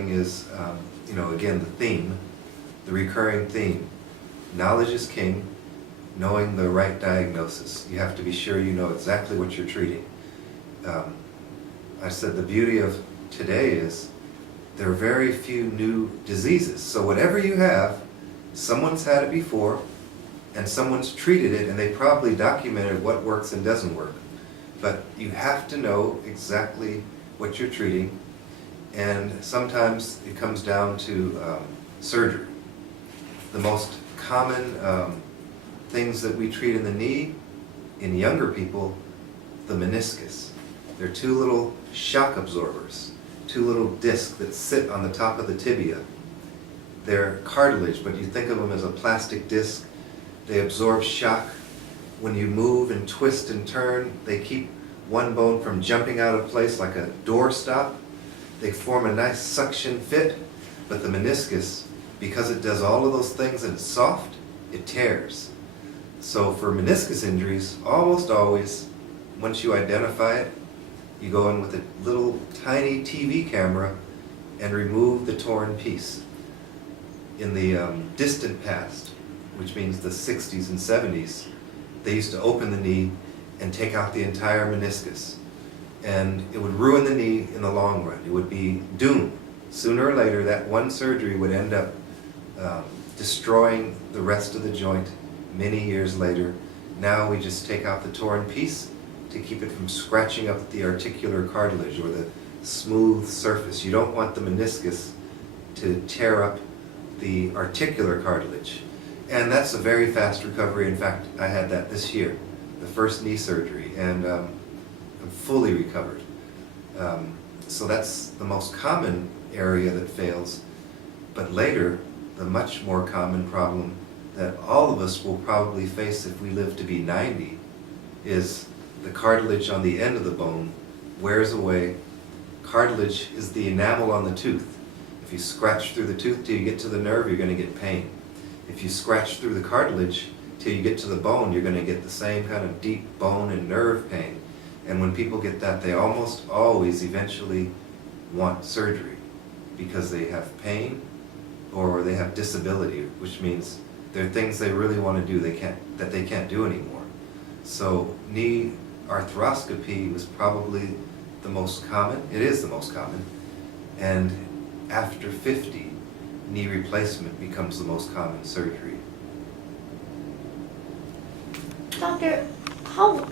thing is, again, the theme, the recurring theme. Knowledge is king, knowing the right diagnosis. You have to be sure you know exactly what you're treating. I said the beauty of today is there are very few new diseases. So whatever you have, someone's had it before, and someone's treated it, and they probably documented what works and doesn't work. But you have to know exactly what you're treating, and sometimes it comes down to surgery. The most common things that we treat in the knee, in younger people, the meniscus. They're two little shock absorbers, two little discs that sit on the top of the tibia. They're cartilage, but you think of them as a plastic disc. They absorb shock. When you move and twist and turn, they keep one bone from jumping out of place like a door stop. They form a nice suction fit, but the meniscus, because it does all of those things and it's soft, it tears. So for meniscus injuries, almost always, once you identify it, you go in with a little tiny TV camera and remove the torn piece. In the distant past, which means the 60s and 70s, they used to open the knee and take out the entire meniscus. And it would ruin the knee in the long run. It would be doomed. Sooner or later, that one surgery would end up destroying the rest of the joint many years later. Now we just take out the torn piece to keep it from scratching up the articular cartilage or the smooth surface. You don't want the meniscus to tear up the articular cartilage. And that's a very fast recovery. In fact, I had that this year, the first knee surgery, and I'm fully recovered. So that's the most common area that fails. But later, the much more common problem that all of us will probably face if we live to be 90 is the cartilage on the end of the bone wears away. Cartilage is the enamel on the tooth. If you scratch through the tooth till you get to the nerve, you're going to get pain. If you scratch through the cartilage till you get to the bone, you're going to get the same kind of deep bone and nerve pain. And when people get that, they almost always eventually want surgery because they have pain or they have disability, which means there are things they really want to do that they can't do anymore. So knee arthroscopy was probably the most common. It is the most common. And after 50, knee replacement becomes the most common surgery. Doctor, how